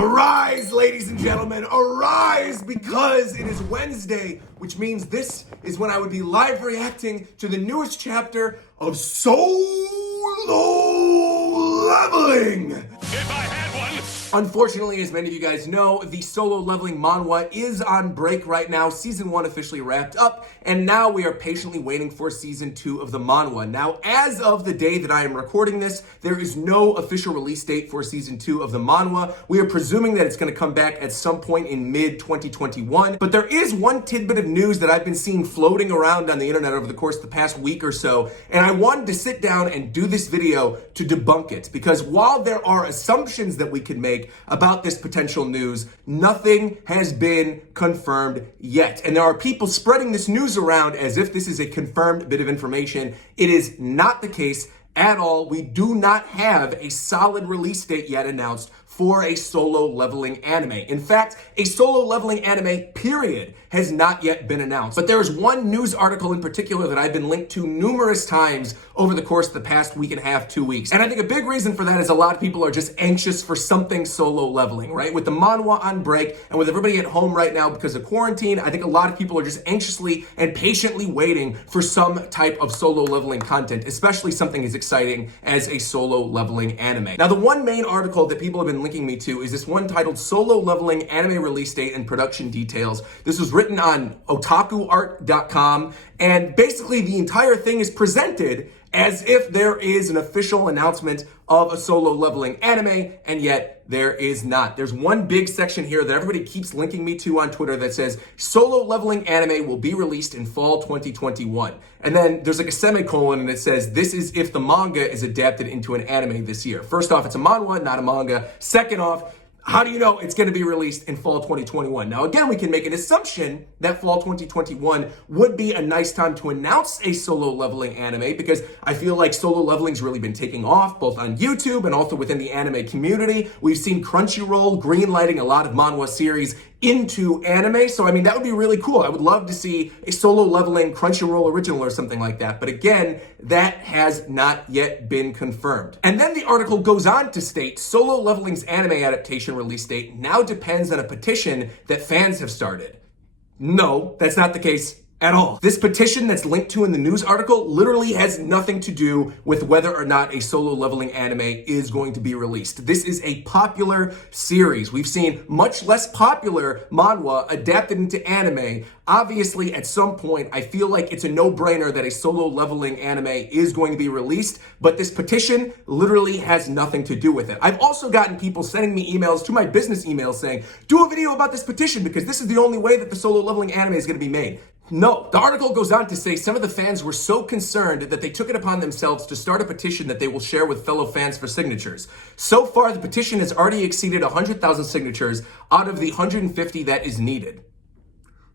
Arise, ladies and gentlemen, arise, because it is Wednesday, which means this is when I would be live reacting to the newest chapter of Solo Leveling. If I had one. Unfortunately, as many of you guys know, the Solo Leveling manhwa is on break right now. Season 1 officially wrapped up, and now we are patiently waiting for Season 2 of the manhwa. Now, as of the day that I am recording this, there is no official release date for Season 2 of the manhwa. We are presuming that it's going to come back at some point in mid-2021, but there is one tidbit of news that I've been seeing floating around on the internet over the course of the past week or so, and I wanted to sit down and do this video to debunk it, because while there are assumptions that we can make about this potential news, nothing has been confirmed yet. And there are people spreading this news around as if this is a confirmed bit of information. It is not the case at all. We do not have a solid release date yet announced for a Solo Leveling anime. In fact, a Solo Leveling anime, period, has not yet been announced. But there is one news article in particular that I've been linked to numerous times over the course of the past week and a half, 2 weeks. And I think a big reason for that is a lot of people are just anxious for something Solo Leveling, right? With the manhwa on break and with everybody at home right now because of quarantine, I think a lot of people are just anxiously and patiently waiting for some type of Solo Leveling content, especially something as exciting as a Solo Leveling anime. Now, the one main article that people have been linking me to is this one titled Solo Leveling Anime Release Date and Production Details. This was written on otakuart.com, and basically the entire thing is presented as if there is an official announcement of a Solo Leveling anime, and yet there is not. There's one big section here that everybody keeps linking me to on Twitter that says Solo Leveling anime will be released in fall 2021. And then there's like a semicolon and it says this is if the manga is adapted into an anime this year. First off, it's a manhwa, not a manga. Second off, how do you know it's going to be released in fall 2021? Now, again, we can make an assumption that fall 2021 would be a nice time to announce a Solo Leveling anime, because I feel like Solo Leveling's really been taking off both on YouTube and also within the anime community. We've seen Crunchyroll greenlighting a lot of manhwa series into anime. So, I mean, that would be really cool. I would love to see a Solo Leveling Crunchyroll original or something like that. But again, that has not yet been confirmed. And then the article goes on to state Solo Leveling's anime adaptation release date now depends on a petition that fans have started. No, that's not the case at all. This petition that's linked to in the news article literally has nothing to do with whether or not a Solo Leveling anime is going to be released. This is a popular series. We've seen much less popular manhwa adapted into anime. Obviously, at some point, I feel like it's a no-brainer that a Solo Leveling anime is going to be released, but this petition literally has nothing to do with it. I've also gotten people sending me emails to my business email saying, do a video about this petition because this is the only way that the Solo Leveling anime is going to be made. No, the article goes on to say some of the fans were so concerned that they took it upon themselves to start a petition that they will share with fellow fans for signatures. So far, the petition has already exceeded 100,000 signatures out of the 150 that is needed.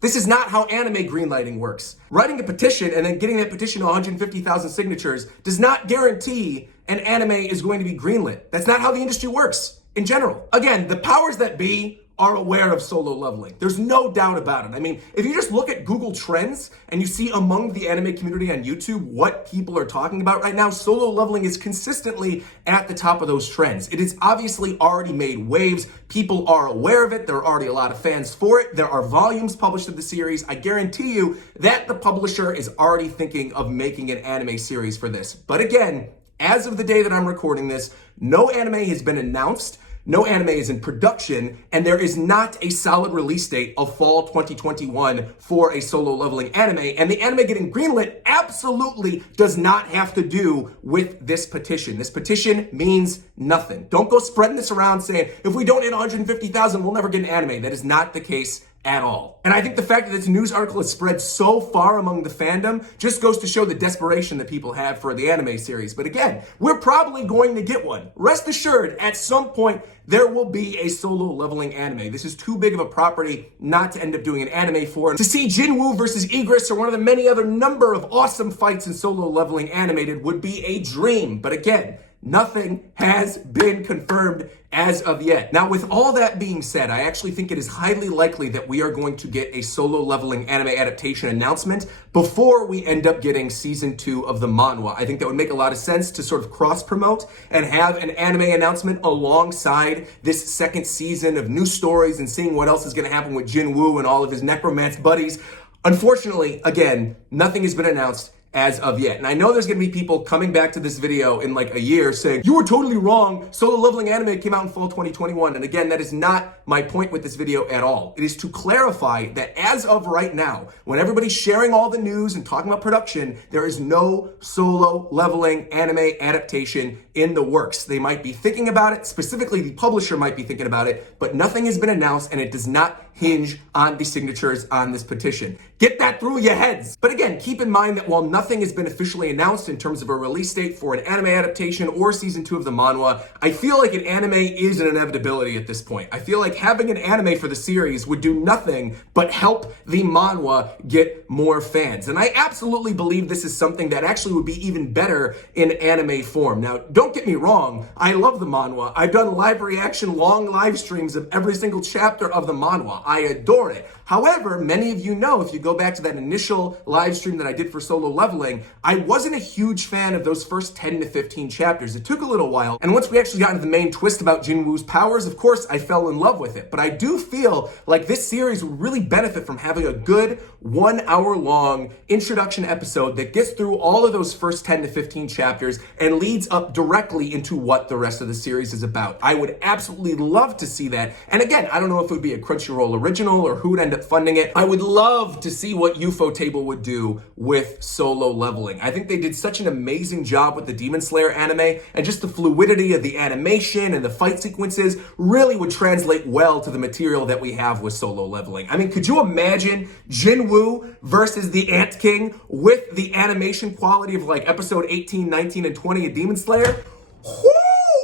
This is not how anime greenlighting works. Writing a petition and then getting that petition to 150,000 signatures does not guarantee an anime is going to be greenlit. That's not how the industry works in general. Again, the powers that be are aware of Solo Leveling. There's no doubt about it. I mean, if you just look at Google Trends and you see among the anime community on YouTube what people are talking about right now, Solo Leveling is consistently at the top of those trends. It is obviously already made waves. People are aware of it. There are already a lot of fans for it. There are volumes published of the series. I guarantee you that the publisher is already thinking of making an anime series for this. But again, as of the day that I'm recording this, no anime has been announced. No anime is in production, and there is not a solid release date of fall 2021 for a Solo Leveling anime, and the anime getting greenlit absolutely does not have to do with this petition. This petition means nothing. Don't go spreading this around saying, if we don't hit 150,000, we'll never get an anime. That is not the case at all. And I think the fact that this news article is spread so far among the fandom just goes to show the desperation that people have for the anime series. But again, we're probably going to get one. Rest assured, at some point, there will be a Solo Leveling anime. This is too big of a property not to end up doing an anime for. And to see Jinwoo versus Igris or one of the many other number of awesome fights in Solo Leveling animated would be a dream. But again, nothing has been confirmed as of yet. Now, with all that being said, I actually think it is highly likely that we are going to get a Solo Leveling anime adaptation announcement before we end up getting season 2 of the manhwa. I think that would make a lot of sense to sort of cross-promote and have an anime announcement alongside this second season of new stories and seeing what else is going to happen with Jinwoo and all of his necromancer buddies. Unfortunately, again, nothing has been announced as of yet. And I know there's gonna be people coming back to this video in like a year saying, you were totally wrong, Solo Leveling anime came out in fall 2021. And again, that is not my point with this video at all. It is to clarify that as of right now, when everybody's sharing all the news and talking about production, there is no Solo Leveling anime adaptation in the works. They might be thinking about it, specifically the publisher might be thinking about it, but nothing has been announced and it does not hinge on the signatures on this petition. Get that through your heads. But again, keep in mind that while nothing has been officially announced in terms of a release date for an anime adaptation or season 2 of the manhwa, I feel like an anime is an inevitability at this point. I feel like having an anime for the series would do nothing but help the manhwa get more fans. And I absolutely believe this is something that actually would be even better in anime form. Now, don't get me wrong, I love the manhwa. I've done live reaction, long live streams of every single chapter of the manhwa. I adore it. However, many of you know, if you go back to that initial live stream that I did for Solo Leveling, I wasn't a huge fan of those first 10 to 15 chapters. It took a little while, and once we actually got into the main twist about Jinwoo's powers, of course, I fell in love with it. But I do feel like this series would really benefit from having a good 1 hour long introduction episode that gets through all of those first 10 to 15 chapters and leads up directly into what the rest of the series is about. I would absolutely love to see that. And again, I don't know if it would be a Crunchyroll original or who would end up funding it. I would love to see what Ufotable would do with Solo Leveling. I think they did such an amazing job with the Demon Slayer anime, and just the fluidity of the animation and the fight sequences really would translate well to the material that we have with Solo Leveling. I mean, could you imagine Jinwoo versus the Ant King with the animation quality of like episode 18, 19, and 20 of Demon Slayer? Whoo!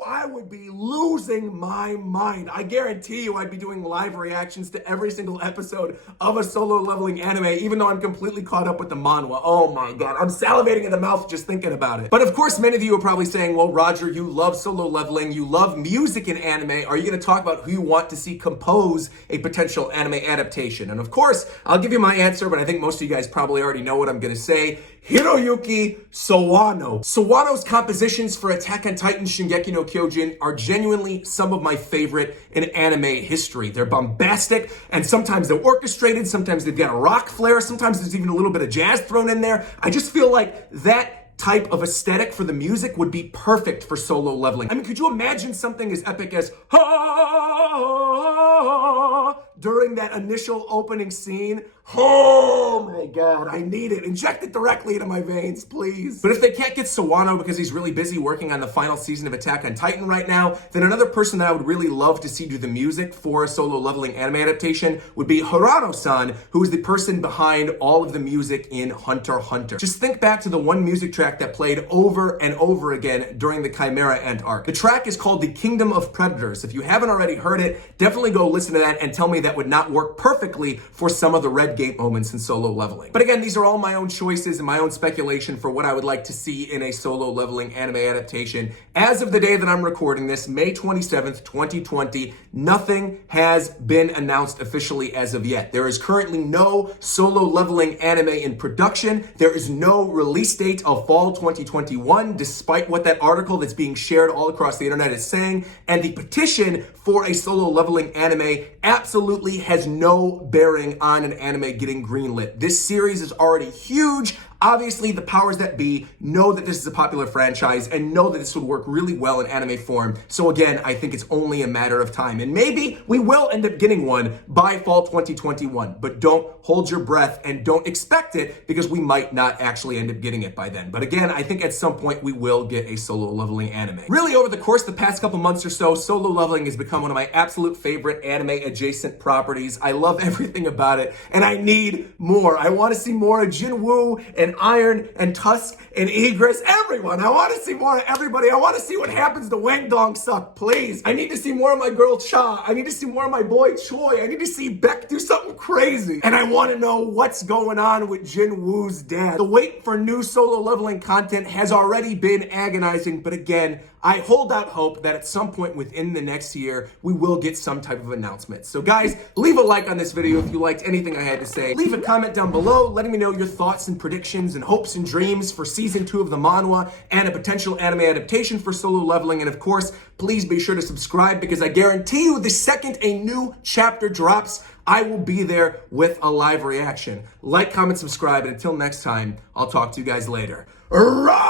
I would be losing my mind. I guarantee you I'd be doing live reactions to every single episode of a Solo Leveling anime, even though I'm completely caught up with the manhwa. Oh my God, I'm salivating in the mouth just thinking about it. But of course, many of you are probably saying, well, Roger, you love Solo Leveling, you love music in anime. Are you gonna talk about who you want to see compose a potential anime adaptation? And of course, I'll give you my answer, but I think most of you guys probably already know what I'm gonna say. Hiroyuki Sawano. Sawano's compositions for Attack on Titan Shingeki no Kyojin are genuinely some of my favorite in anime history. They're bombastic, and sometimes they're orchestrated, sometimes they've got a rock flair, sometimes there's even a little bit of jazz thrown in there. I just feel like that type of aesthetic for the music would be perfect for Solo Leveling. I mean, could you imagine something as epic as during that initial opening scene? Oh my God, I need it. Inject it directly into my veins, please. But if they can't get Sawano because he's really busy working on the final season of Attack on Titan right now, then another person that I would really love to see do the music for a Solo Leveling anime adaptation would be Harano-san, who is the person behind all of the music in Hunter x Hunter. Just think back to the one music track that played over and over again during the Chimera Ant arc. The track is called The Kingdom of Predators. If you haven't already heard it, definitely go listen to that and tell me that would not work perfectly for some of the Red Gate moments in Solo Leveling. But again, these are all my own choices and my own speculation for what I would like to see in a Solo Leveling anime adaptation. As of the day that I'm recording this, May 27th, 2020, nothing has been announced officially as of yet. There is currently no Solo Leveling anime in production. There is no release date of fall 2021, despite what that article that's being shared all across the internet is saying. And the petition for a Solo Leveling anime absolutely has no bearing on an anime getting greenlit. This series is already huge. Obviously, the powers that be know that this is a popular franchise and know that this would work really well in anime form. So again, I think it's only a matter of time. And maybe we will end up getting one by fall 2021. But don't hold your breath and don't expect it, because we might not actually end up getting it by then. But again, I think at some point we will get a Solo Leveling anime. Really, over the course of the past couple months or so, Solo Leveling has become one of my absolute favorite anime adjacent properties. I love everything about it, and I need more. I want to see more of Jinwoo and Iron and Tusk and Egress, everyone. I want to see more of everybody. I want to see what happens to Wang Dong Suk, please. I need to see more of my girl Cha. I need to see more of my boy Choi. I need to see Beck do something crazy. And I want to know what's going on with Jinwoo's dad. The wait for new Solo Leveling content has already been agonizing, but again, I hold out hope that at some point within the next year, we will get some type of announcement. So guys, leave a like on this video if you liked anything I had to say. Leave a comment down below letting me know your thoughts and predictions and hopes and dreams for season 2 of the manhwa and a potential anime adaptation for Solo Leveling. And of course, please be sure to subscribe because I guarantee you the second a new chapter drops, I will be there with a live reaction. Like, comment, subscribe, and until next time, I'll talk to you guys later. Right!